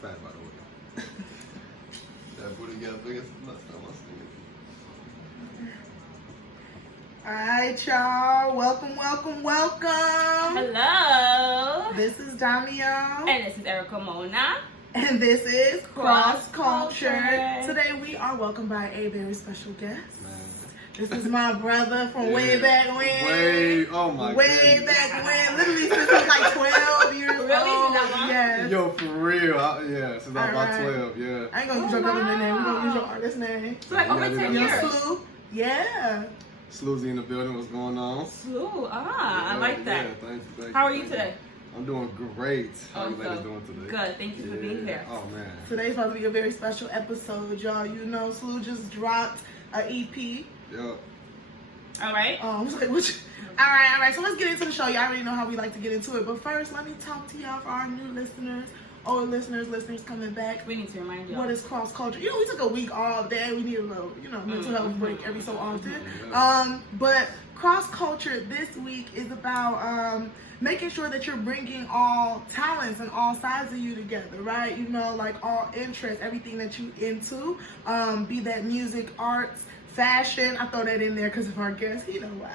fat, by the way. That booty got big as nuts. Alright, y'all. Welcome. Hello. This is Damio. And this is Erica Mona. And this is CrossxCultured. CrossxCultured. Today we are welcomed by a very special guest. Man. This is my brother from way back when. Way back when. Literally since I was like 12 years old. Really? That long? Yes. Yo, for real. Since I was about 12, yeah. I ain't gonna use your government name. We're gonna use your artist name. So like over 10 years. Slu. Yeah. Sluzzie in the building, what's going on? I like that. Yeah, thank you. How are you today? I'm doing great. How are you Awesome. ladies doing today? Good, thank you for being here. Oh, man. Today's supposed to be a very special episode, y'all. You know, Slu just dropped an EP. Yeah. All right. I was like, what you... All right. So let's get into the show. Y'all already know how we like to get into it. But first, let me talk to y'all for our new listeners, old listeners coming back. We need to remind y'all. What is CrossxCultured? You know, we took a week off. Dad, we need a little, mental health break every so often. But CrossxCultured this week is about making sure that you're bringing all talents and all sides of you together, right? You know, like all interests, everything that you into, be that music, arts, fashion. I throw that in there because of our guest, you know why.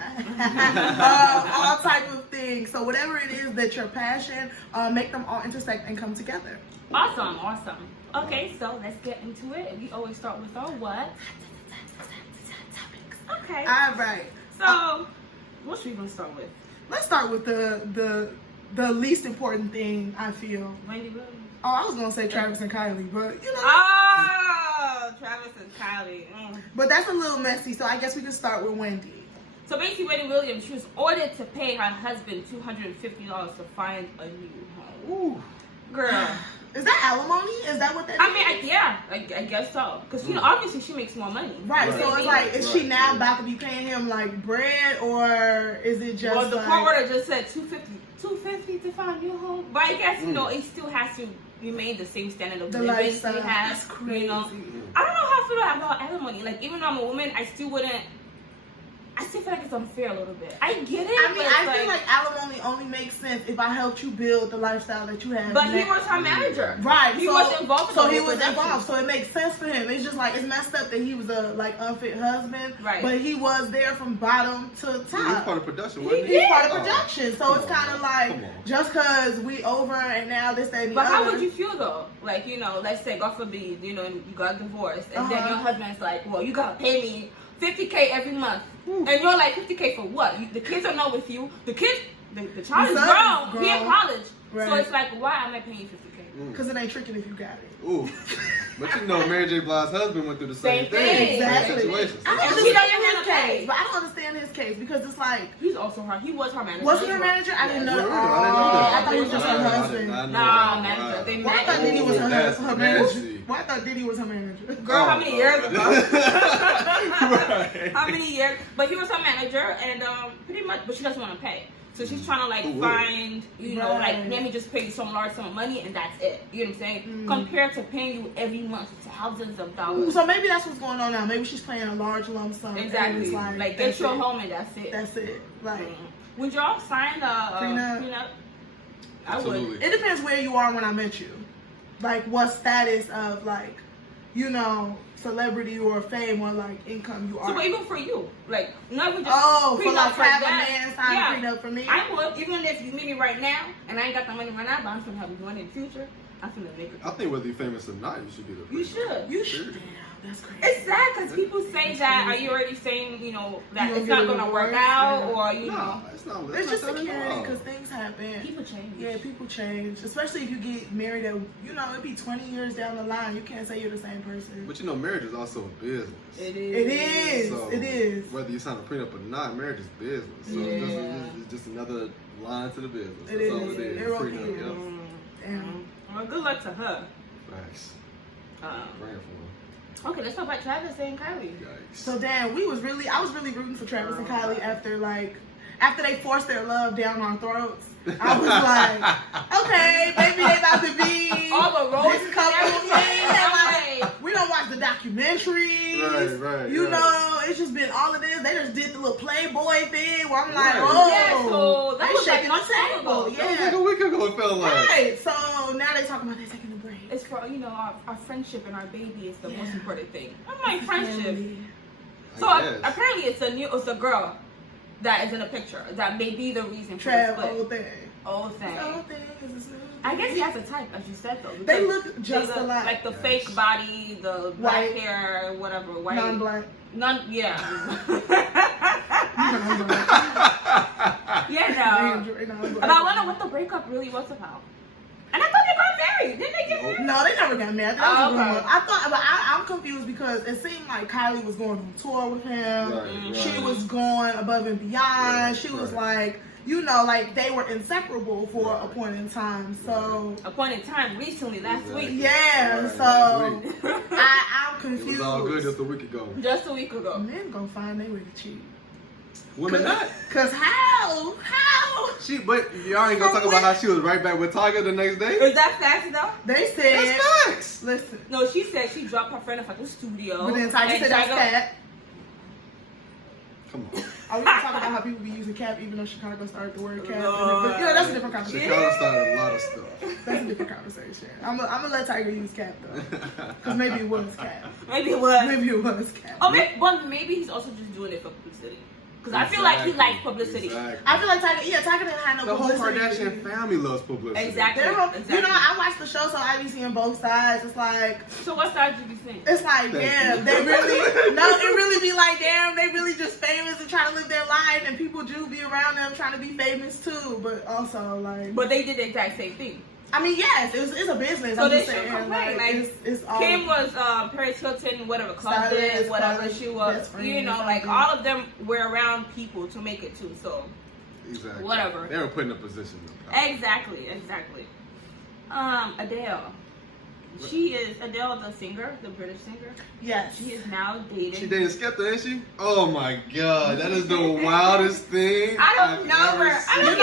All type of things. So whatever it is that your passion, make them all intersect and come together. Awesome. Okay, so let's get into it. We always start with our what? Okay. All right. So, what should we even start with? Let's start with the least important thing, I feel. Wendy Williams. Oh, I was gonna say Travis and Kylie, but you know. Oh, Travis and Kylie. But that's a little messy, so I guess we can start with Wendy. So basically, Wendy Williams, she was ordered to pay her husband $250 to find a new home. Ooh, Girl. Is that alimony? Is that what that is? I mean, I guess so. Because, obviously she makes more money. Right, so it's like, is she now about to be paying him like bread, or is it just well, the like... court order just said $250 to find your home. But I guess, it still has to remain the same standard of living lifestyle. they have. That's crazy. I don't know how I feel about alimony. Like, even though I'm a woman, I still feel like it's unfair a little bit. I get it. I mean, I feel like alimony only makes sense if I helped you build the lifestyle that you have. But he was her manager. Right. He was involved. So he was involved. So it makes sense for him. It's just like, it's messed up that he was a unfit husband. Right. But he was there from bottom to top. He's part of production, wasn't he? He's part of production. So it's kind of like, just because we over and now this, that, and the other. But how would you feel though? Like, let's say, God forbid, you got divorced. And then your husband's like, well, you got to pay me $50K every month. And you're like, $50K for what? The kids are not with you. The child is grown. He in college. Right. So it's like, why am I paying you $50K? Because it ain't tricking if you got it. Ooh. But Mary J. Blige's husband went through the same thing. Exactly. And she doesn't have case, but I don't understand his case because it's like he was her manager. Was he her manager? I didn't know that. I thought he was just her husband. Nah, manager. They I thought Diddy was her manager. Why I thought Diddy was her manager? Girl, how many years ago? How many years? But he was her manager, and pretty much, but she doesn't want to pay. So she's trying to find, let me just pay you some large sum of money and that's it. You know what I'm saying? Compared to paying you every month thousands of dollars. So maybe that's what's going on now. Maybe she's paying a large lump sum. Exactly. Like get your home and that's it. That's it. Like, would y'all sign the prenup? I would. It depends where you are when I met you. Like what status of celebrity or fame or income you are. So even for you, not even just for have a man sign a prenup for me. I would, even if you meet me right now and I ain't got the money right now, but I'm gonna have money in the future. I'm gonna make it. I think whether you're famous or not, you should get a prenup. You should. Damn, that's crazy. It's sad because people say that. Are you already saying that it's not gonna work out or No, it's not. It's just security because things happen. People change. Yeah, people change. Especially if you get married at, it'd be 20 years down the line. You can't say you're the same person. But marriage is also a business. It is. So it is. Whether you sign a prenup or not, marriage is business. So it's just another line to the business. It is. Prenup. Damn. Well, good luck to her. Thanks. Praying for her. Okay, let's talk about Travis and Kylie. Yikes. So damn, I was really rooting for Travis and Kylie after they forced their love down our throats. I was like, okay, maybe they about to be all the roles this couple. We don't watch the documentaries. Right. It's just been all of this. They just did the little Playboy thing where I'm like, so that was shaking not the table. That was like a week ago, it felt like. Right. So now they talking about they taking a break. it's for our friendship and our baby is the most important thing. I'm like, friendship. So apparently it's a girl that is in a picture that may be the reason for the split. Old thing. I guess he has a type, as you said though. They look just alike. Like the fake body, the black hair, whatever, white. Non-black. Yeah. But I wonder what the breakup really was about. And I thought they got married. Didn't they get married? No, they never got married. I thought, but I'm confused because it seemed like Kylie was going on tour with him. Right. She was going above and beyond. She was like, like they were inseparable for a point in time. So a point in time recently, last week. Yeah. So I'm confused. It was all good just a week ago. Just a week ago. Men gonna find they way to cheat. Women not. Cause how? But y'all ain't gonna talk about how she was right back with Tiger the next day. Is that facts though? They said that's facts. Listen. No, she said she dropped her friend at the studio. But then Tiger said that's cat. Come on. Are we gonna talk about how people be using cap even though Chicago started the word cap? But that's a different conversation. Chicago started a lot of stuff. That's a different conversation. I'm gonna let Tiger use cap though. Cause maybe it was cap. Maybe it was cap. Oh, maybe he's also just doing it for publicity. Because I feel like he likes publicity. Exactly. I feel like Tiger didn't have no publicity. The whole Kardashian family loves publicity. Exactly. I watched the show, so I be seeing both sides. It's like. So what side do you think? It's like, damn, they really. No, it really be like, damn, they really just famous and trying to live their life, and people do be around them trying to be famous too, but also like. But they did the exact same thing. I mean, yes, it's a business. So they should complain. Like, it's all Kim was Paris Hilton, whatever club did, whatever she was. All of them were around people to make it too. So exactly, whatever. They were put in a position. Exactly. Adele. She is Adele, the singer, the British singer. Yes. She is now dating. She dating Skepta, ain't she? Oh my God, that is the wildest thing. I don't know her. That's what I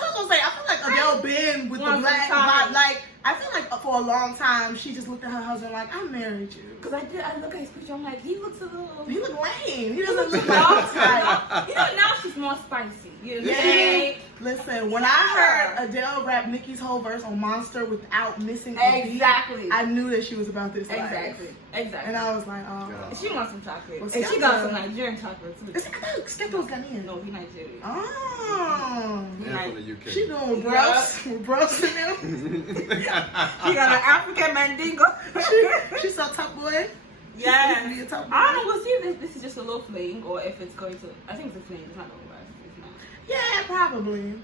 was gonna say. I feel like Adele been with the black vibe. Like I feel like for a long time she just looked at her husband like, I married you. Because I look at his picture, I'm like, he looks a little. He look lame. He doesn't look like type. Now she's more spicy. You know what I'm saying? Listen, when I heard Adele rap Nicki's whole verse on Monster without missing a beat, I knew that she was about this life. Exactly. And I was like, oh. She wants some chocolate. Well, and she got some Nigerian chocolate too. I thought Skepta was Ghanaian. No, he's Nigerian. Oh. And from the UK. She doing bros in them. She got an African mandingo. She saw Top Boy. Yeah. I don't know. We'll see if this is just a little fling or if it's going to. I think it's a fling. It's not over. It's not. Yeah, probably.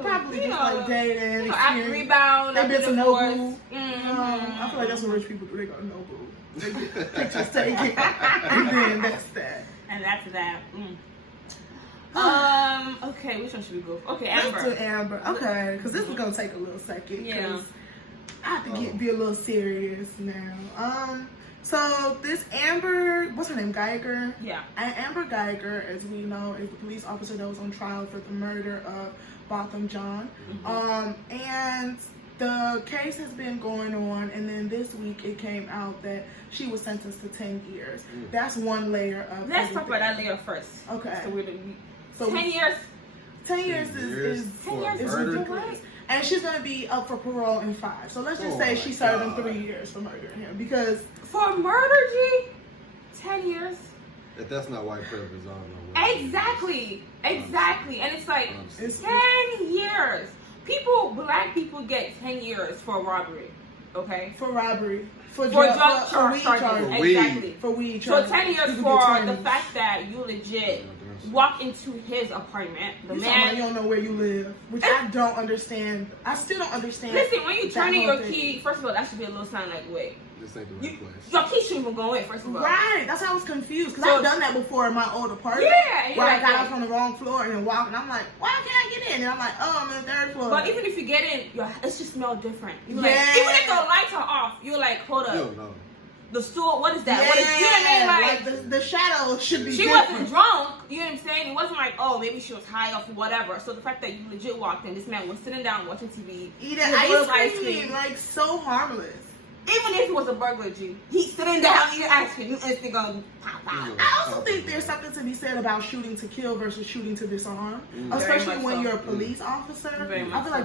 Probably just like dating. After rebound. They've been to Nobu. I feel like that's what rich people do. They go to Nobu. They get pictures taken. And then that's that. And that's that. Okay, which one should we go for? Okay, Amber. Let's do Amber. Okay, because this is gonna take a little second. Yeah. I have to be a little serious now. So this Amber, what's her name? Geiger. Yeah. And Amber Geiger, as we know, is the police officer that was on trial for the murder of Botham Jean. And the case has been going on, and then this week it came out that she was sentenced to 10 years. That's one layer of. Let's talk about that layer first. Okay. So 10 years. 10 years is 10 years is ridiculous. And she's gonna be up for parole in 5. So let's just say she's serving 3 years for murdering him because for murder, G, 10 years. If that's not white privilege, I don't know. Exactly. And it's like it's 10 years. Black people get 10 years for robbery. Okay. For robbery. For drug charges. Exactly. For weed So charges. 10 years for the fact that you legit walk into his apartment. The man, you don't know where you live, which I don't understand. I still don't understand. Listen, when you turn in your key, first of all, that should be a little sign like, wait, this ain't the right place. Your key shouldn't even go in. First of all, right? That's why I was confused because I've done that before in my old apartment. Yeah, where I got off on the wrong floor and then walked, and I'm like, why can't I get in? And I'm like, oh, I'm on the 3rd floor. But even if you get in, it just smells different. Even if the lights are off, you're like, hold up. You don't know. The stool, what is that? Yeah, what is, you know what I mean? Like the shadow should be She different. wasn't drunk, you know what I'm saying? It wasn't like, oh, maybe she was high off or whatever. So the fact that you legit walked in, this man was sitting down watching TV, eating ice cream, like so harmless. Even if he was a burglar, G, he's sitting down eating ice cream, you instantly gonna pop out. I also think there's something to be said about shooting to kill versus shooting to disarm, especially when you're a police officer. I feel like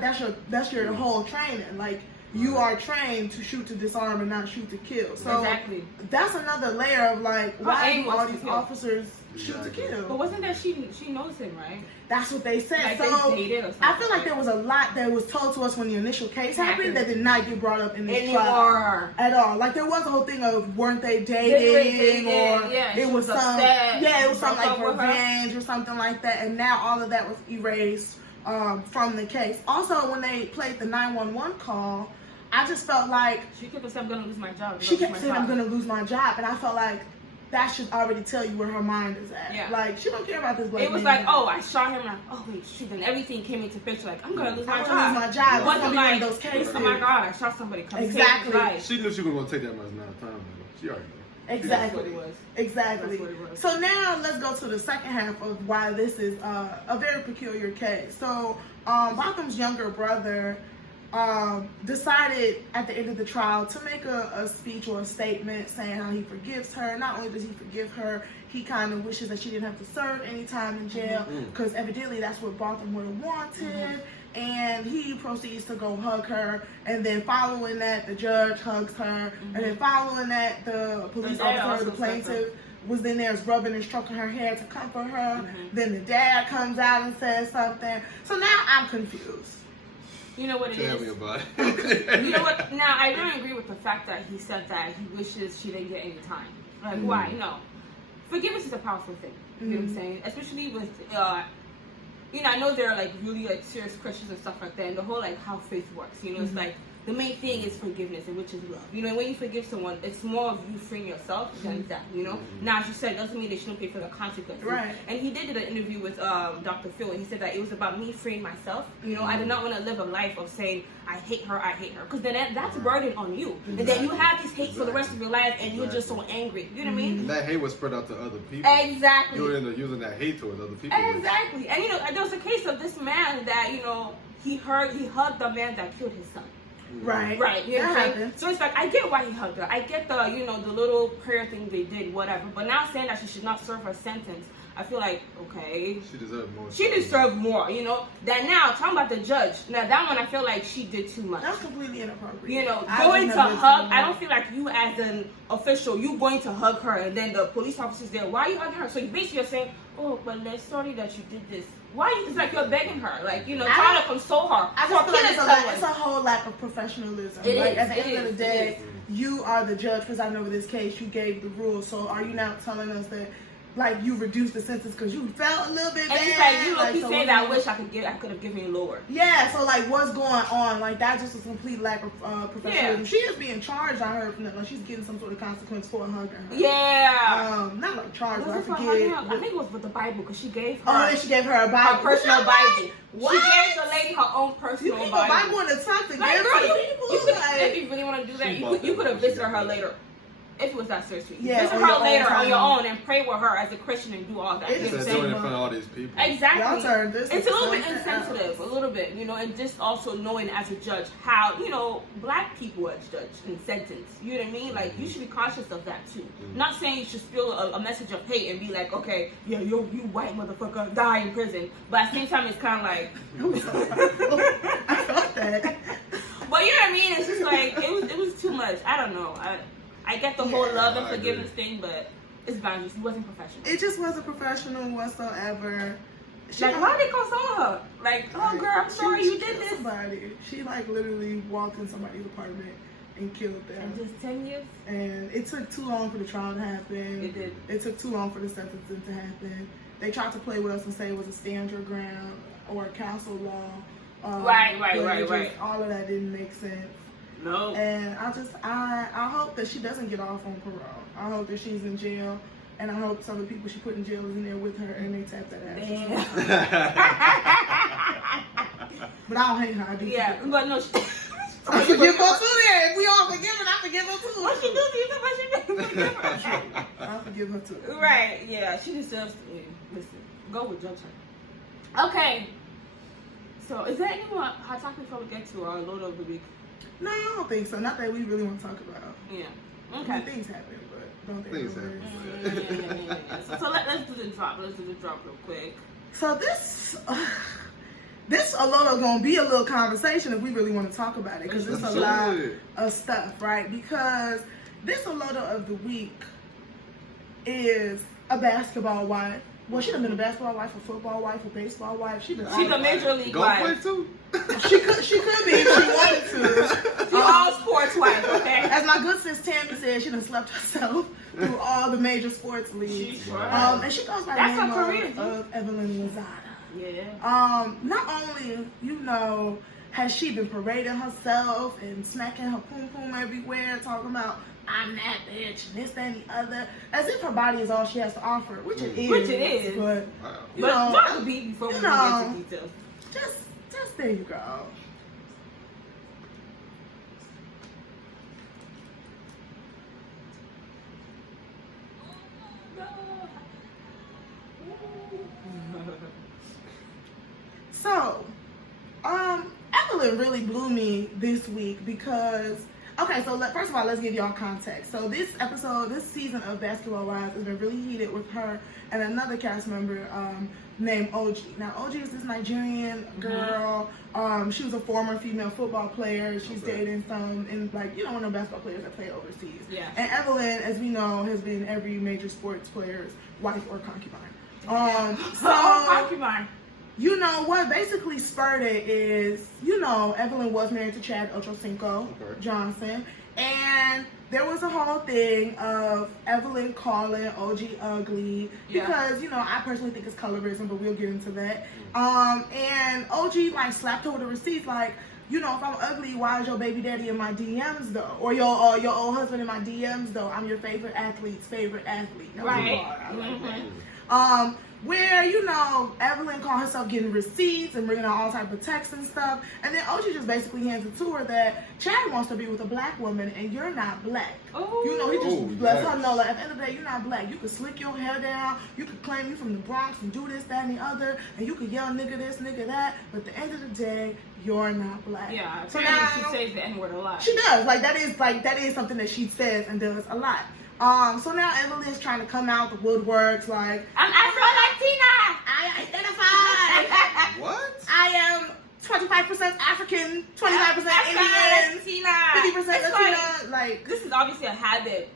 that's your whole training. Like you are trained to shoot to disarm and not shoot to kill. So exactly. That's another layer of like, why do all these kill. officers shoot to kill? But wasn't that she knows him, right? That's what they said. Like so they dated or something. I feel like there was a lot that was told to us when the initial case happened that did not get brought up in this anymore trial at all. Like there was a whole thing of weren't they dating or it was some it was something like revenge or something like that, and now all of that was erased from the case. Also, when they played the 911 call, I just felt like she kept saying, "I'm gonna lose my job." She kept saying, "I'm gonna lose my job," and I felt like that should already tell you where her mind is at. Yeah. Like, she don't care about this black man. It was like, oh, I shot him. Like, oh, wait, shoot. And everything came into picture. Like, I'm going to lose my job. I'm going to lose my job. What's going like, those cases. Oh, my God, I shot somebody. Exactly. She knew she was going to take that much amount of time. She already knew. Exactly. That's what it was. Exactly. That's what it was. So now let's go to the second half of why this is a very peculiar case. So Botham's younger brother decided at the end of the trial to make a speech or a statement saying how he forgives her. Not only does he forgive her, he kind of wishes that she didn't have to serve any time in jail because evidently that's what Botham would have wanted. And he proceeds to go hug her, and then following that, the judge hugs her, and then following that, the police officer, the plaintiff, was in there rubbing and stroking her hair to comfort her. Then the dad comes out and says something. So now I'm confused. You know what it is? Tell me about it. You know what? Now, I don't agree with the fact that he said that he wishes she didn't get any time. Like, why? No. Forgiveness is a powerful thing. You know what I'm saying? Especially with, you know, I know there are, like, really, like, serious Christians and stuff like that. And the whole, like, how faith works. You know, it's like, the main thing is forgiveness, and which is love. You know, when you forgive someone, it's more of you freeing yourself than that, you know? Now, as you said, it doesn't mean they shouldn't pay for the consequences. Right. And he did an interview with Dr. Phil, and he said that it was about me freeing myself. You know, I did not want to live a life of saying, I hate her. Because then that's a burden on you. And then you have this hate for the rest of your life, and you're just so angry. You know what I mean? And that hate was spread out to other people. Exactly. You end up using that hate towards other people. Exactly. And, you know, there was a case of this man that, you know, he hugged the man that killed his son. Right. You know what I'm saying? So it's like, I get why he hugged her. I get the, you know, the little prayer thing they did, whatever. But now saying that she should not serve her sentence, I feel like, okay. She deserved more. She deserved more, you know. That now, talking about the judge. Now, that one, I feel like she did too much. That's completely inappropriate. You know, going to hug, I don't feel like you as an official, you going to hug her, and then the police officer's there. Why are you hugging her? So you basically are saying, oh, but let's sorry that you did this. Why? It's like you're begging her, like, you know, trying to console her. I just feel like it's a whole lack of professionalism. It like is, at the end of the day, you are the judge presiding over this case. You gave the rules. So are you now telling us that, like, you reduced the sentence because you felt a little bit bad? And it's like, you know, like, keep so saying that I wish I could have given you lower. Yeah, so like, what's going on? Like, that's just a complete lack of professionalism. Yeah. She is being charged. I heard from that. Like, she's getting some sort of consequence for hugging her. Yeah. Not like charged, but I forget. I think it was with the Bible because she gave her. Oh, then she gave her a Bible. Her personal Bible. What? She gave the lady her own personal You keep Bible. a Bible in the trunk to Like, give girl, to you people. could, Like, if you really want to do that, you could have visited her later. If it was that serious, Yeah, visit on her your own later time. on your own and pray with her as a Christian and do all that. It's You know what I'm Instead of doing saying? it in front of all these people. Exactly. Y'all turned this It's a little bit into something insensitive, a little bit, you know, and just also knowing as a judge how, you know, black people as judge and sentence. You know what I mean? Like, you should be conscious of that too. Not saying you should spill a message of hate and be like, okay, yeah, you white motherfucker, die in prison. But at the same time, it's kind of like, I felt that. but you know what I mean? It's just like, it was too much. I don't know. I get the whole love and forgiveness thing, but it's boundaries. It wasn't professional. It just wasn't professional whatsoever. Like, why they console her? Like, oh girl, I'm sorry you did this. Somebody. She like literally walked in somebody's apartment and killed them. And just 10 years? And it took too long for the trial to happen. It did. It took too long for the sentencing to happen. They tried to play with us and say it was a stand your ground or a council law. Right. All of that didn't make sense. No. And I hope that she doesn't get off on parole. I hope that she's in jail, and I hope some of the people she put in jail is in there with her and they tap that ass. But I don't hate her. I do. Yeah, but no. I forgive her too. There, if we all forgive her, I forgive her too. What she do to you? What she do? Forgive her. I forgive her too. Right. Yeah, she deserves. Listen, go with judge her. Okay. So, is there any more hot topics before we get to our load of the week? No, I don't think so. Not that we really want to talk about. Yeah. I Okay. mean, things happen, but don't think Things happen. So let's do the drop. Let's do the drop real quick. So this Aloto gonna be a little conversation if we really want to talk about it, because there's a lot of stuff, right? Because this Aloto of the week is a basketball wife. Well, she done been a basketball wife, a football wife, a baseball wife. She's a major league wife. Too? She could be if she wanted to. She's all sports wife, okay? As my good sis Tammy said, she done slept herself through all the major sports leagues. And she goes by the name of Evelyn Lozada. Yeah. Not only, has she been parading herself and smacking her poom poom everywhere, talking about I'm that bitch and this, that, and the other, as if her body is all she has to offer, which it is. Which it is. But But before we get into details. Just there you go. So, Evelyn really blew me this week because, okay, so first of all, let's give y'all context. So this season of Basketball Wives has been really heated with her and another cast member named OG. Now, OG is this Nigerian girl. She was a former female football player. She's dating some, one of the basketball players that play overseas. Yeah. And Evelyn, as we know, has been every major sports player's wife or concubine. Concubine. What basically spurred it is, Evelyn was married to Chad Ochocinco Johnson, and there was a whole thing of Evelyn calling OG ugly because, I personally think it's colorism, but we'll get into that. And OG slapped her with a receipt if I'm ugly, why is your baby daddy in my DMs though? Or your old husband in my DMs though? I'm your favorite athlete's favorite athlete. Right. Where, Evelyn called herself getting receipts and bringing out all type of texts and stuff. And then OG just basically hands it to her that Chad wants to be with a black woman and you're not black. Oh. He just lets her know, at the end of the day, you're not black. You could slick your hair down. You could claim you from the Bronx and do this, that, and the other. And you could yell nigga this, nigga that. But at the end of the day, you're not black. Yeah, so now, she says the N-word a lot. She does. That is something that she says and does a lot. So now Evelyn's trying to come out the woodworks I'm Afro-Latina! I identify! What? I am 25% African, 25% Indian, 50% Latina. This is obviously a habit,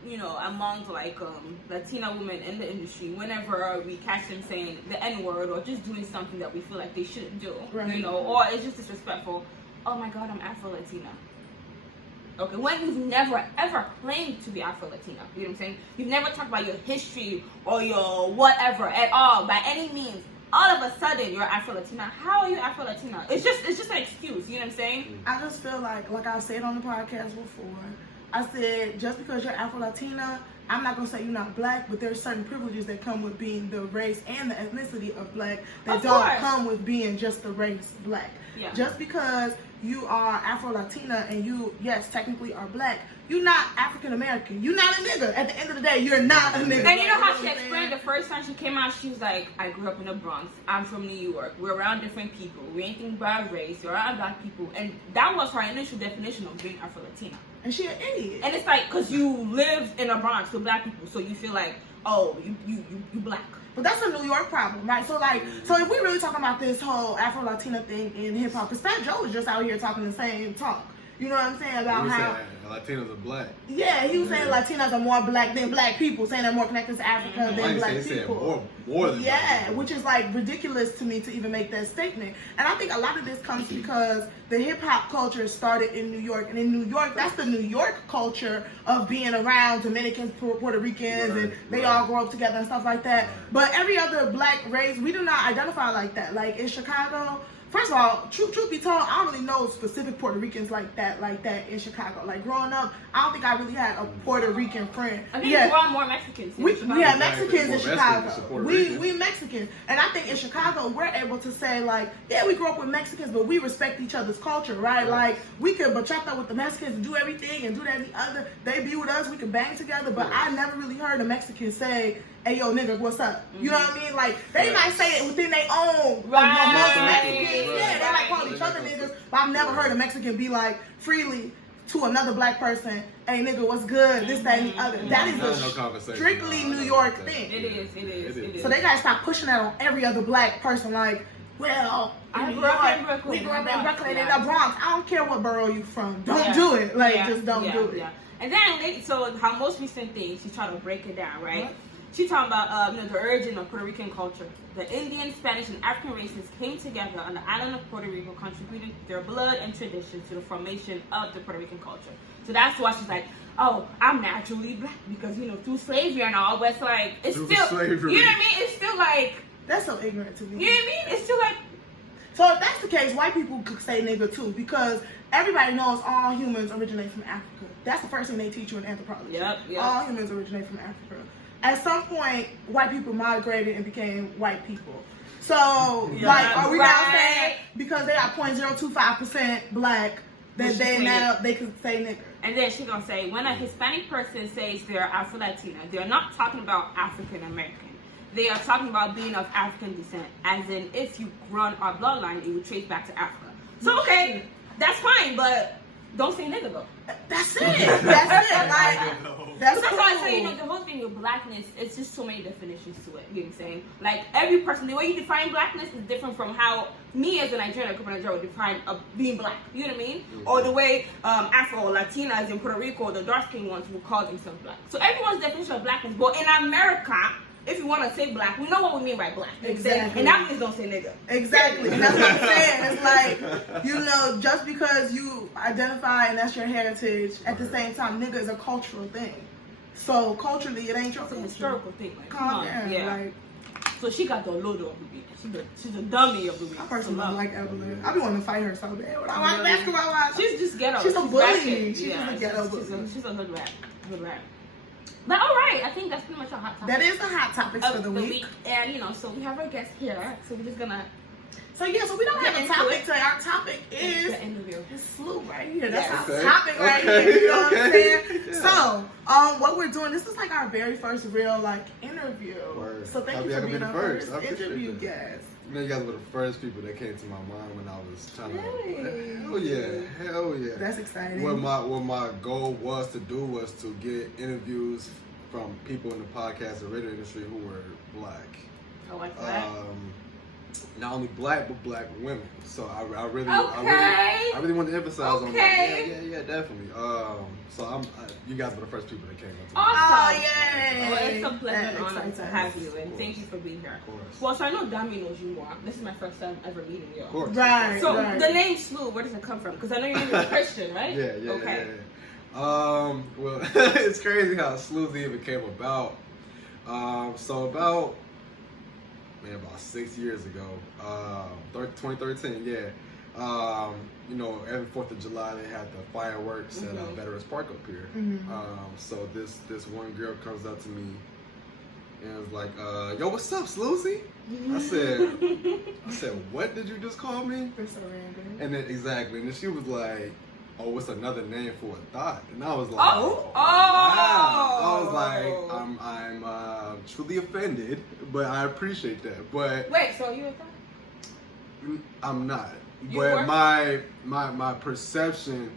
among Latina women in the industry. Whenever we catch them saying the N-word or just doing something that we feel like they shouldn't do, or it's just disrespectful. Oh my God, I'm Afro-Latina. Okay, when you've never ever claimed to be Afro-Latina, you know what I'm saying? You've never talked about your history or your whatever at all, by any means. All of a sudden, you're Afro-Latina. How are you Afro-Latina? It's just an excuse, you know what I'm saying? I just feel like I've said on the podcast before, I said, just because you're Afro-Latina, I'm not going to say you're not black, but there's certain privileges that come with being the race and the ethnicity of black that don't come with being just the race black. Yeah. Just because you are Afro-Latina and you, yes, technically are black, you're not African-American. You're not a nigga. At the end of the day, you're not a nigga. And you know how she explained the first time she came out? She was like, I grew up in the Bronx. I'm from New York. We're around different people. We ain't think about race. We're around black people. And that was her initial definition of being Afro-Latina. And she an idiot. And it's because you live in the Bronx with black people, so you feel like, oh, you black. But that's a New York problem, right? So if we really talking about this whole Afro-Latina thing in hip-hop, because Fat Joe was just out here talking the same talk. You know what I'm saying? About how Latinos are black. Yeah, he was saying Latinos are more black than black people, saying they're more connected to Africa than black people. More than black people. Which is ridiculous to me to even make that statement. And I think a lot of this comes because the hip hop culture started in New York, and in New York, that's the New York culture of being around Dominicans, Puerto Ricans, and they all grow up together and stuff like that. But every other black race, we do not identify like that. In Chicago. First of all, truth be told, I don't really know specific Puerto Ricans like that in Chicago. Growing up, I don't think I really had a Puerto Rican friend. I think we're more Mexicans. We had Mexicans in Chicago. We Mexicans. And I think in Chicago, we're able to say, we grew up with Mexicans, but we respect each other's culture, right? We could bachata with the Mexicans and do everything and do that and the other. They be with us, we could bang together, but I never really heard a Mexican say, hey, yo, nigga, what's up? You know what I mean? They might say it within their own Mexicans. Yeah, they might call each other niggas, but I've never heard a Mexican be freely to another black person, hey, nigga, what's good? This, that, and the other. That is a strictly New York thing. It is. So they gotta stop pushing that on every other black person. well, I in grew up in New York, Brooklyn. we grew up in Yeah. Brooklyn Yeah. in the Bronx. I don't care what borough you from. Don't Yeah. do it. Like, Yeah. just don't Yeah. do it. Yeah. And then, so her most recent thing, she's trying to break it down, right? What? She's talking about the origin of Puerto Rican culture. The Indian, Spanish, and African races came together on the island of Puerto Rico, contributing their blood and traditions to the formation of the Puerto Rican culture. So that's why she's like, oh, I'm naturally black because, through slavery and all, but it's like, it's Through still, slavery. you know what I mean? It's still like, That's so ignorant to me. you know what I mean? It's still like, So if that's the case, white people could say nigga too, because everybody knows all humans originate from Africa. That's the first thing they teach you in anthropology. Yep. All humans originate from Africa. At some point, white people migrated and became white people. So, like, are we now saying because they are 0.025% black that they could say nigga? And then she's gonna say, when a Hispanic person says they're Afro-Latina, they're not talking about African American. They are talking about being of African descent, as in if you run our bloodline, it would trace back to Africa. So okay, that's fine, but don't say nigga though. That's it. That's it. Like, that's So that's cool. why I say, the whole thing with blackness, it's just so many definitions to it. You know what I'm saying? Like, every person, the way you define blackness is different from how me as a Nigerian, Nigeria would define being black. You know what I mean? Mm-hmm. Or the way Afro or Latinas in Puerto Rico, the dark-skinned ones, would call themselves black. So everyone's definition of blackness. But in America, if you want to say black, we know what we mean by black. Exactly. And that means don't say nigga. Exactly. That's what I'm saying. It's like, just because you identify and that's your heritage, at the same time, nigga is a cultural thing. So culturally, it ain't your It's a culture. historical thing. Like, Calm down. Yeah. Like, so she got the loader of the week. She's a dummy of the week. I personally So, don't like Evelyn. I be wanting to fight her so bad. When I watch basketball, She's just ghetto. She's a bully. ratchet. She's just a ghetto bully. She's a hood rat. Hood rat. But all right, I think that's pretty much our hot topic. That is the hot topics of for the week. And so we have our guest here. So we're just gonna So we don't have a into topic it. today. Our topic is the interview. this Slew right here. That's Yes. our Okay. topic right Okay. here. You know what I'm saying? Yeah. So, what we're doing, this is like our very first real interview. Word. So thank Happy you I for could be being the our first. first I appreciate interview that. guest. You guys were the first people that came to my mind when I was trying Really? to. Hell yeah. That's exciting. What my goal was to do was to get interviews from people in the podcast and radio industry who were black. I like that. Not only black but black women. So I really want to emphasize on that. Okay. Yeah, definitely. So you guys were the first people that came up to me. Awesome. yay! Well, it's a pleasure That and honor excites to us. have you, and thank you for being here. Of course. Well, so I know Dami knows you more. This is my first time ever meeting you. Of course. Right. So right. the name Slew, where does it come from? Because I know you're a Christian, right? Yeah. Okay. Well, it's crazy how Sluzzie even came about. So about 6 years ago, 2013, yeah. Every 4th of July they had the fireworks at Veterans Park up here. So this one girl comes up to me and was like, "Yo, what's up, Sluzzie?" I said, "What did you just call me?" It's so random. And then and then she was like, "Oh, it's another name for a thought." And I was like, Oh. Wow. I was like, I'm truly offended, but I appreciate that. But Wait, so you a thought? I'm not. You But were? my perception,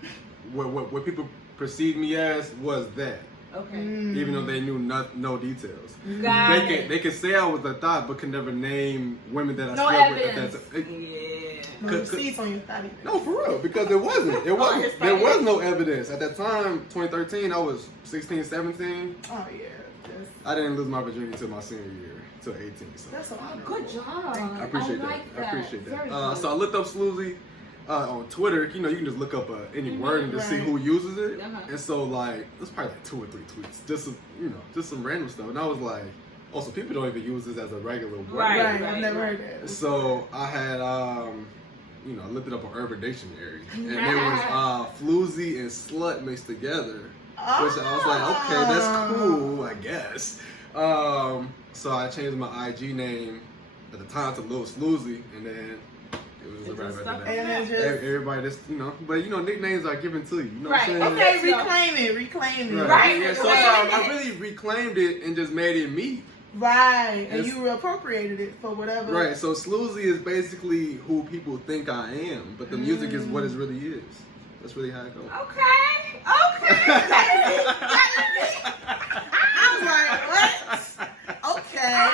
what people perceived me as was that. Okay. Even though they knew no details. Got They could say I was a thought, but could never name women that I No slept evidence. with. Yeah. No receipts on your thought either. No, for real, because it wasn't. There was no evidence. At that time, 2013, I was 16, 17. Oh yeah. I didn't lose my virginity until my senior year, till 18. So That's so honorable. Good job. I appreciate that. like I appreciate that. Very good. So I looked up Sluzzie on Twitter. You can just look up any word and just see who uses it. And so it's probably like 2 or 3 tweets, just some random stuff. And I was like, oh, so people don't even use this as a regular word. Right. I've never heard that. So I had looked it up on Urban Dictionary, and it was floozy and slut mixed together. Which I was like, okay, that's cool, I guess. So I changed my IG name at the time to Lil Sluzzie, and then it was right after that. And Everybody just, but nicknames are given to you. You know what I'm saying? Okay, reclaim it. Right. Yeah, so I really reclaimed it and just made it me. Right, and you appropriated it for whatever. Right, so Sluzzie is basically who people think I am, but the music is what it really is. That's really how it goes. Okay. I was like, what? Okay.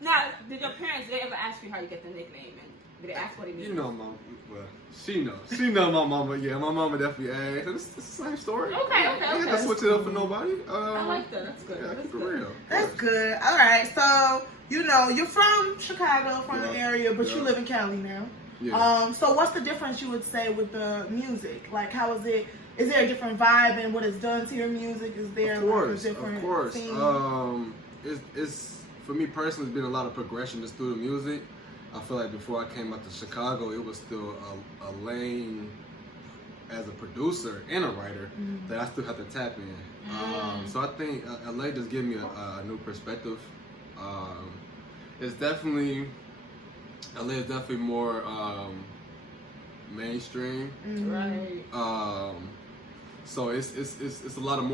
Now, did your parents ever ask you how you get the nickname, and did they ask what it means? You know, mom. Well, she knows. She know my mama. Yeah, my mama definitely asked. It's the same story. Okay. I ain't gonna switch it up for nobody. I like that. That's good. Yeah, That's for good. real. That's good. All right. So, you're from Chicago, from the area, but you Yeah. live in Cali now. Yeah. So what's the difference you would say with the music? Like, how is it? Is there a different vibe in what it's done to your music? Is there like a different Of course. theme? It's for me personally, it's been a lot of progression just through the music. I feel like before I came out to Chicago, it was still a lane as a producer and a writer that I still have to tap in. So I think LA just gave me a new perspective. It's definitely LA is definitely more mainstream. Right. So it's a lot of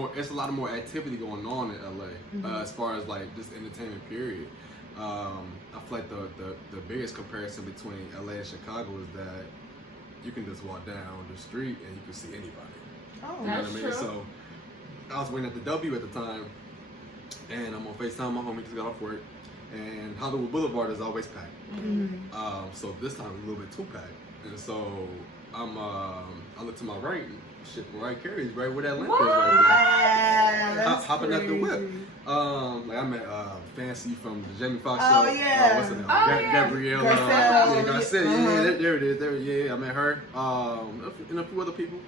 more activity going on in LA as far as like just entertainment period. I feel like the biggest comparison between LA and Chicago is that you can just walk down the street and you can see anybody. Oh, You know that's what I mean? true. So I was working at the W at the time, and I'm on FaceTime. My homie just got off work, and Hollywood Boulevard is always packed. So this time it's a little bit too packed, and so I look to my right, and shit, Mariah Carey's right where that lamp is right yeah, there. that's Hopping out the whip. crazy. Like I met Fancy from the Jamie Foxx Oh, show. yeah. What's her name? Yeah. Gabrielle. Garcelle. Yeah, Garcelle. Uh-huh. Yeah, there it is. Yeah, I met her. And a few other people.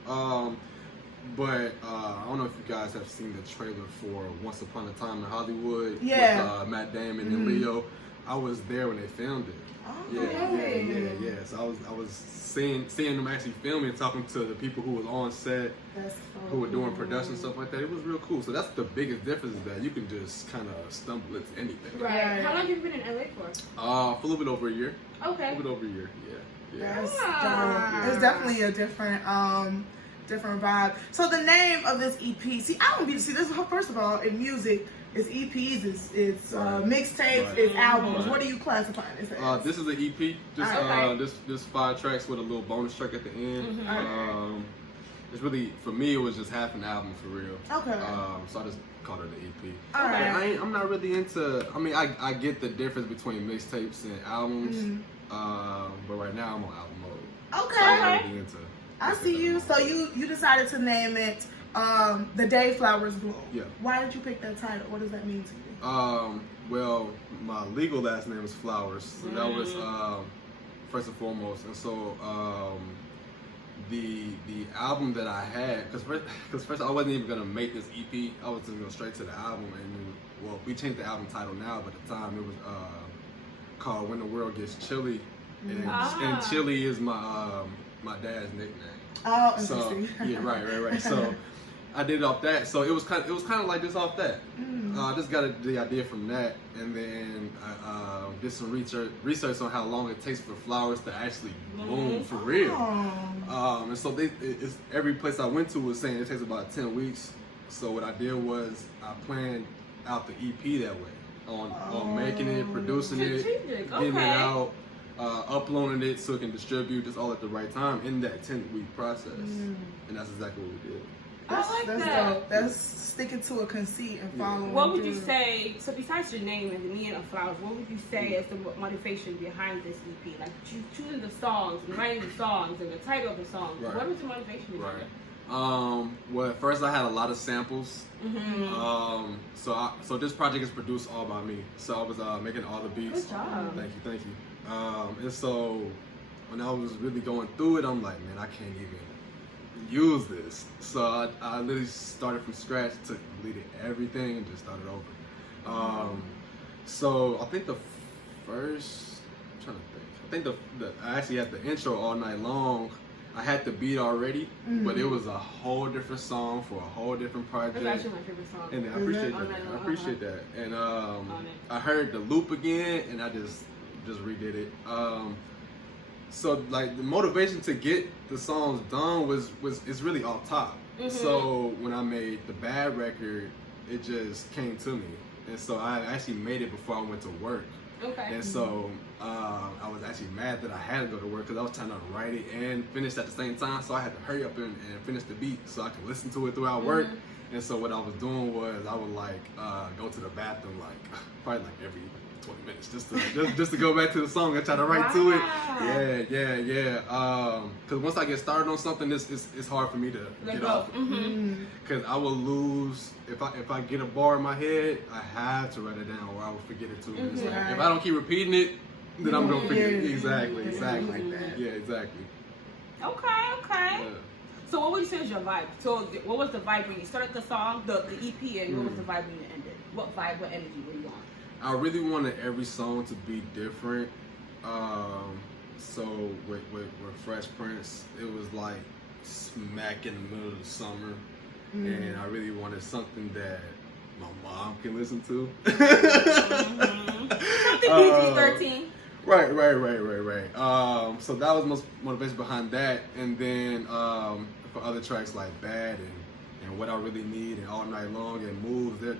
But I don't know if you guys have seen the trailer for Once Upon a Time in Hollywood Yeah. with Matt Damon and Leo. I was there when they filmed it. Oh, Yeah. So I was seeing them actually filming and talking to the people who was on set, That's so who were doing cool. production stuff like that. It was real cool. So that's the biggest difference, is that you can just kind of stumble into anything. Right. How long have you been in LA for? For a little bit over a year. Okay. A little bit over a year. Yeah. That's Ah. dope. It's definitely a different vibe. So the name of this EP, see, I don't be to see this. First of all, in music, it's EPs, it's Right. mixtapes, Right. it's albums. Right. What do you classify this as? This is an EP. Just Okay. this 5 tracks with a little bonus track at the end. Mhm. It's really, for me, it was just half an album for real. Okay. So I just called it an EP. All right. I'm not really into. I mean, I get the difference between mixtapes and albums. Mhm. But right now I'm on album mode. Okay. So I'm not really into. I see you. So you decided to name it The Day Flowers Bloom. Yeah. Why did you pick that title? What does that mean to you? Well, my legal last name is Flowers, so that was first and foremost. And so the album that I had, because first I wasn't even gonna make this EP. I was just gonna go straight to the album, and well, we changed the album title now, but at the time it was called When the World Gets Chilly, and Chilly is my my dad's nickname. Oh, So interesting. yeah, right. So I did it off that. So it was kind of like this off that. I just got the idea from that, and then I did some research on how long it takes for flowers to actually bloom for real. Oh. And so it's, every place I went to was saying it takes about 10 weeks. So what I did was I planned out the EP that way, on making it, producing it, Strategic, getting okay. it out. Uploading it so it can distribute just all at the right time in that 10-week process, and that's exactly what we did. That's, I like that's that. dope. That's sticking to a conceit and following. What would you through. say, so besides your name and the meaning of flowers, what would you say is the motivation behind this EP? Like choosing the songs and writing the songs and the title of the songs. Right. What was the motivation behind it? Well, at first I had a lot of samples. So this project is produced all by me. So I was making all the beats. Good job. Thank you. And so when I was really going through it, I'm like, man, I can't even use this. So I literally started from scratch, deleted everything, and just started over. So I think the first, I'm trying to think. I think I actually had the intro all night long. I had the beat already, but it was a whole different song for a whole different project. That's actually my favorite song. And I appreciate All that. night long, I appreciate that. And On it. I heard the loop again, and I just redid it. So like the motivation to get the songs done was it's really off top. So when I made the Bad record, it just came to me, and so I actually made it before I went to work. Okay. And so I was actually mad that I had to go to work because I was trying to write it and finish at the same time. So I had to hurry up and finish the beat so I could listen to it throughout work. And so what I was doing was I would like go to the bathroom like probably like every 20 minutes just to go back to the song and try to write to it. Yeah. Because once I get started on something, it's hard for me to get off. Because I will lose if I get a bar in my head. I have to write it down, or I will forget it 2 minutes later. If I don't keep repeating it, then I'm gonna forget it. Exactly. Like that. Yeah, exactly. Okay. Yeah. So what would you say is your vibe? So what was the vibe when you started the song, the EP, and what was the vibe when you ended? What vibe, what energy were you on? I really wanted every song to be different. So with Fresh Prince, it was like smack in the middle of the summer, and I really wanted something that my mom can listen to. Something PG-13. Right. So that was most motivation behind that, and then for other tracks like Bad and What I Really Need and All Night Long and Moves, they're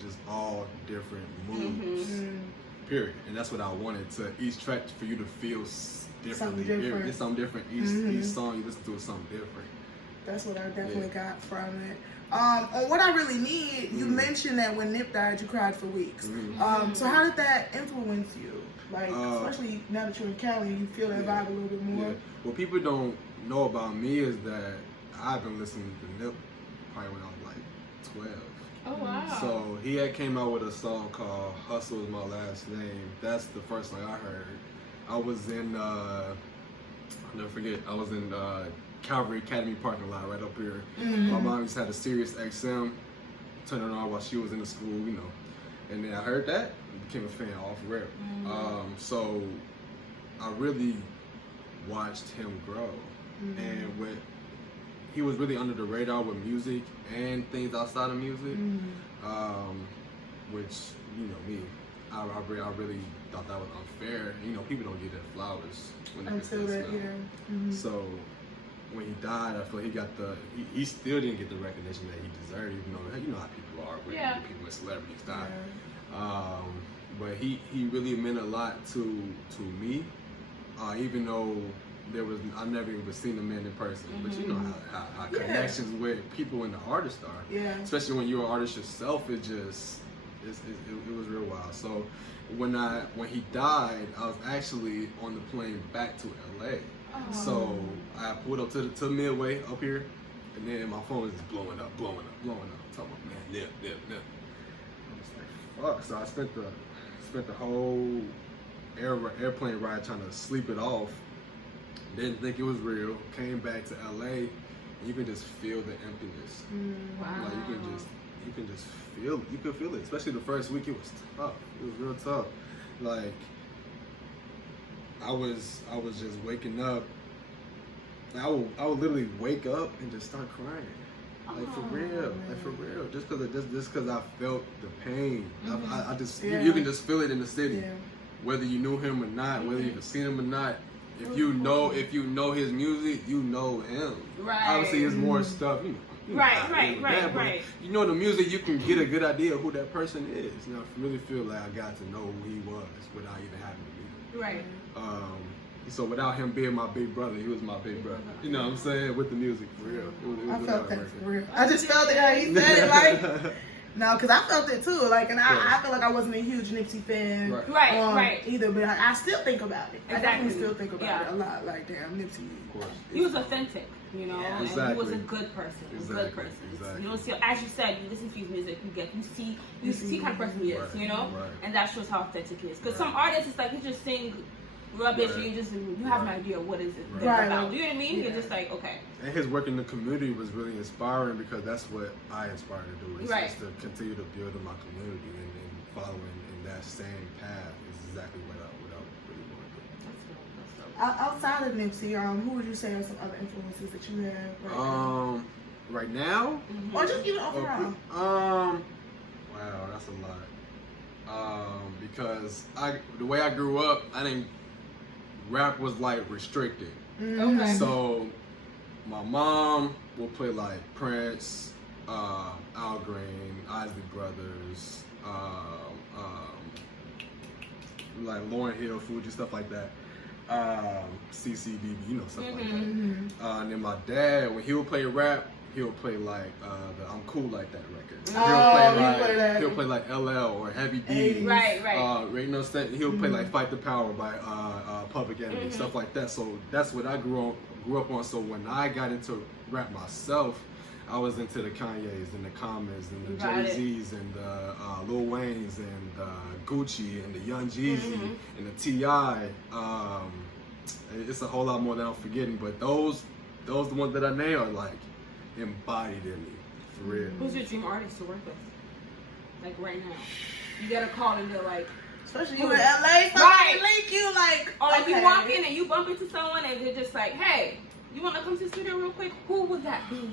just all different moods. Period. And that's what I wanted, to each track for you to feel differently. Something different. It's something different. Each song you listen to is something different. That's what I definitely got from it. On What I Really Need, you mentioned that when Nip died, you cried for weeks. So how did that influence you? Like, especially now that you're in Cali, you feel that vibe a little bit more. Yeah. What people don't know about me is that I've been listening to Nip probably when I was like 12. Oh, wow. So he had came out with a song called Hustle Is My Last Name. That's the first song I heard. I was in, I'll never forget, I was in Calvary Academy parking lot right up here. My mom just had a Sirius XM, turned it on while she was in the school, you know. And then I heard that and became a fan off rip. So I really watched him grow. And he was really under the radar with music and things outside of music, which, you know, me, I really thought that was unfair. You know, people don't get their flowers when they Until that, So when he died, I feel he got he still didn't get the recognition that he deserved, even though, you know how people are when people with celebrities die. But he really meant a lot to me, even though I've never even seen the man in person, but you know how connections with people and the artist are. Especially when you're an artist yourself, it was real wild. So when he died, I was actually on the plane back to LA. So I pulled up to Midway up here, and then my phone was just blowing up. Talking about, man, Nip. I was like, fuck. So I spent the whole airplane ride trying to sleep it off. Didn't think it was real. Came back to LA, and you can just feel the emptiness. Wow. Like you can just feel it. You can feel it. Especially the first week, it was tough. It was real tough. Like I was just waking up. I would literally wake up and just start crying. Like for real. Just because I felt the pain. I just you can just feel it in the city. Whether you knew him or not, whether you've seen him or not. If you know his music, you know him. Right. Obviously, there's more stuff. You know, Right. You know the music, you can get a good idea of who that person is. You know, I really feel like I got to know who he was without even having to meet him. Right. So without him being my big brother, he was my big brother. You know what I'm saying? With the music, for real. I felt that for real. I just felt it how he said it, like. No, because I felt it too. Like, and I feel like I wasn't a huge Nipsey fan. Right. Either, but I still think about it. Exactly. I definitely still think about it a lot. Like, damn, Nipsey. Of course. He was authentic, you know, and he was a good person. Exactly. You don't see, as you said, you listen to his music, you see kind of person he is, you know, and that shows how authentic he is. Because some artists, it's like you just sing rubbish, and you have an idea of what is it about. You know what I mean? You're just like, okay. And his work in the community was really inspiring because that's what I aspire to do. Is just to continue to build in my community and following in that same path is exactly what I really want to do. Outside of Nipsey, who would you say are some other influences that you have right now? Or just even overall? Wow, that's a lot. Because the way I grew up, rap was like restricted. Okay. So my mom will play like Prince, Al Green, Isley Brothers, like Lauryn Hill, Fuji, stuff like that. CCDB, you know, stuff like that. And then my dad, when he would play rap, he'll play like the I'm Cool Like That record. Oh, He'll play like LL or Heavy D. Right. You know, he'll play like Fight the Power by Public Enemy, stuff like that. So that's what I grew up on. So when I got into rap myself, I was into the Kanyes and the Commons and the Jay-Z's and the Lil Wayne's and Gucci and the Young Jeezy and the T.I. It's a whole lot more that I'm forgetting, but those the ones that I named are like embodied in me, for real. Who's your dream artist to work with? Like right now, you gotta call and they're like, especially you in LA, right? Link you like, or like you walk in and you bump into someone and they're just like, hey, you wanna come to the studio real quick? Who would that be?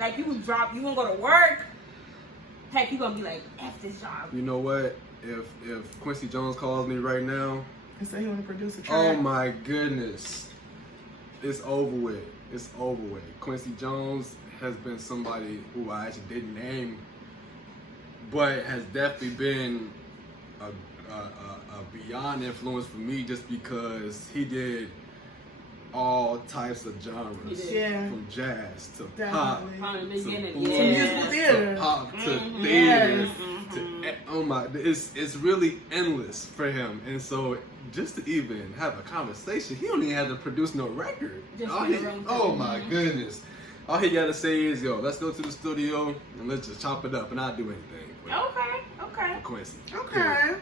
Like you would drop, you won't go to work. Heck, you gonna be like, F this job. You know what? If Quincy Jones calls me right now and say he wanna produce a track. Oh my goodness, it's over with. It's over with. Quincy Jones has been somebody who I actually didn't name, but has definitely been a beyond influence for me, just because he did all types of genres, from jazz to pop, to blues, to pop, to theater, to oh my, it's really endless for him. And so just to even have a conversation, he don't even have to produce no record. Oh my goodness. All he gotta say is, yo, let's go to the studio and let's just chop it up, and I'll do anything. Okay. Quincy. Okay.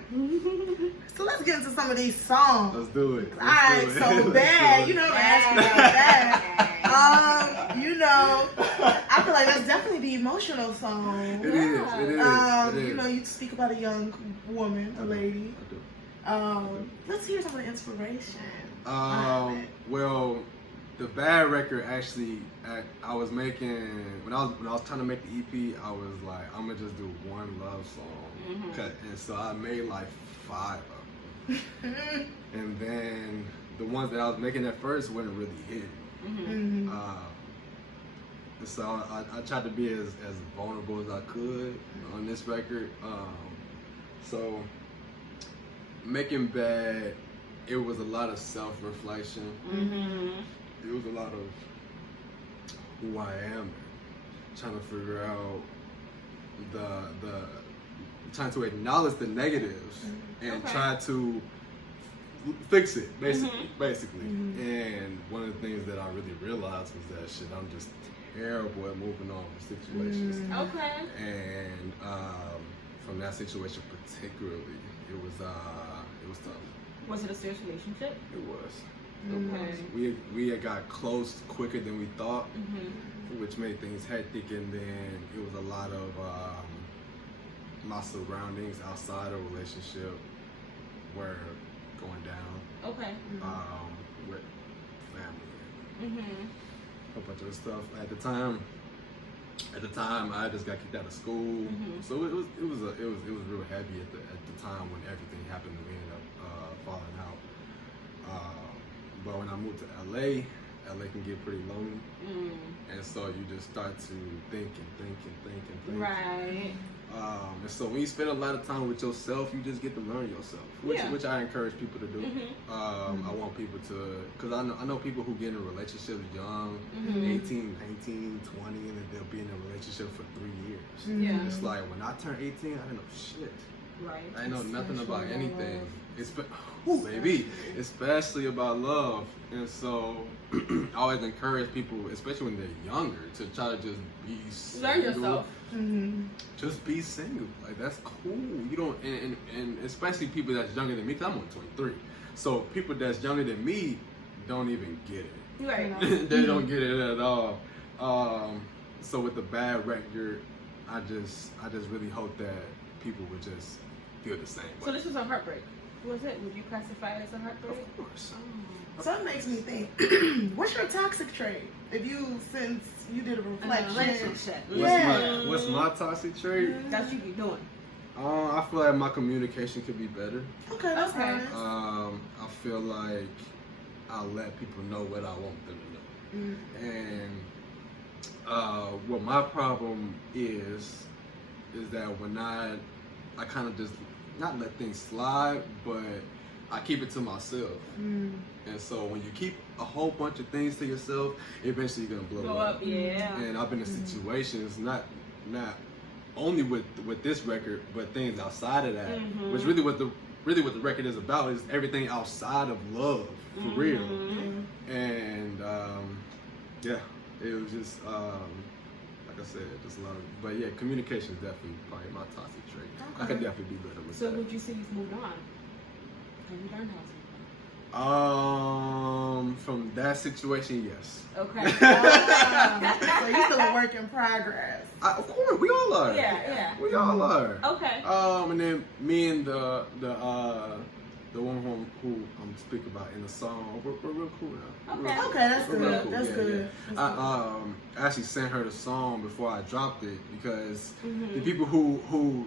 So let's get into some of these songs. Let's do it. Alright, so Bad. You know, ask me about that. You know, I feel like that's definitely the emotional song. It is. You know, you speak about a young woman, a lady. I do. Let's hear some of the inspiration. Well, the Bad record actually, I was making when I was trying to make the EP, I was like, I'm gonna just do one love song, and so I made like 5 of them, and then the ones that I was making at first weren't really hitting. And so I tried to be as vulnerable as I could on this record. So making Bad, it was a lot of self-reflection. It was a lot of who I am, trying to figure out trying to acknowledge the negatives and try to fix it, basically. And one of the things that I really realized was that shit, I'm just terrible at moving on from situations. And from that situation particularly, it was tough. Was it a serious relationship? It was. Okay. We had got close quicker than we thought, which made things hectic, and then it was a lot of my surroundings outside of relationship were going down. Okay. With family, a bunch of stuff. At the time, I just got kicked out of school, so it was real heavy at the time when everything happened, and we ended up falling out. But when I moved to LA can get pretty lonely, and so you just start to think. Right. And so when you spend a lot of time with yourself, you just get to learn yourself, which I encourage people to do. I want people to, because I know people who get in relationships young, 18, 19, 20, and then they'll be in a relationship for 3 years. It's like, when I turned 18, I didn't know shit. Right. I didn't know nothing about anything. Especially about love. And so I always encourage people, especially when they're younger, to try to just be single. Learn yourself. Just be single. Like, that's cool. You don't, and especially people that's younger than me, because I'm only 23. So people that's younger than me don't even get it. Right. They don't get it at all. So with the Bad record, I just really hope that people would just feel the same way. So this was a heartbreak. Was it? Would you classify it as a heartbreak? Of course. So it makes me think, what's your toxic trait? Since you did a reflection. What's my toxic trait? That's what you be doing. I feel like my communication could be better. Okay, that's nice. I feel like I let people know what I want them to know. And what my problem is that when I kind of just not let things slide, but I keep it to myself. And so when you keep a whole bunch of things to yourself, eventually you're gonna blow up. Yeah. And I've been in situations not only with this record, but things outside of that, which really what the record is about is everything outside of love, for real. And yeah, it was just like I said, just a lot of. But yeah, communication is definitely probably my toxic trait. Okay. I could definitely do better with So that. would you say you've moved on? Have you learned how to? From that situation, yes. Okay. So you still a work in progress. Of course, we all are. Yeah. We all are. Okay. And then me and the one who I'm speaking about in the song, we're real cool now. Okay. Okay, that's We're good. real cool. That's Yeah, good. yeah. I actually sent her the song before I dropped it because Mm-hmm. the people who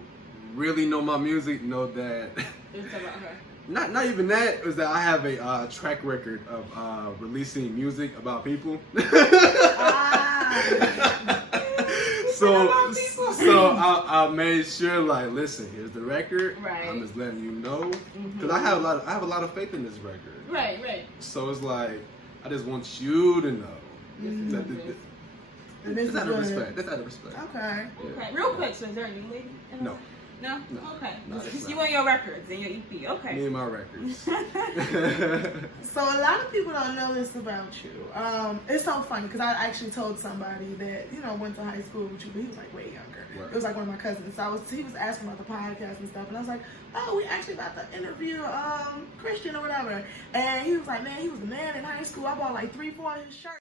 really know my music know that. It's about her. Not even that, is that I have a track record of releasing music about people. So I made sure, like, listen, here's the record. Right. I'm just letting you know, because I have a lot of faith in this record. Right. So it's like I just want you to know. That And this that's out of is good. respect. That's out of respect. Okay. Yeah. Okay. Real quick, so is there a new lady? No. No? No. Okay. No, It's that's just not. you and your records and your EP. Okay. Me and my records. So a lot of people don't know this about you. It's so funny because I actually told somebody that went to high school with you, but he was like way younger. Right. It was like one of my cousins. So he was asking about the podcast and stuff, and I was like, oh, we actually about to interview Christian or whatever. And he was like, man, he was a man in high school. I bought like 3-4 of his shirts.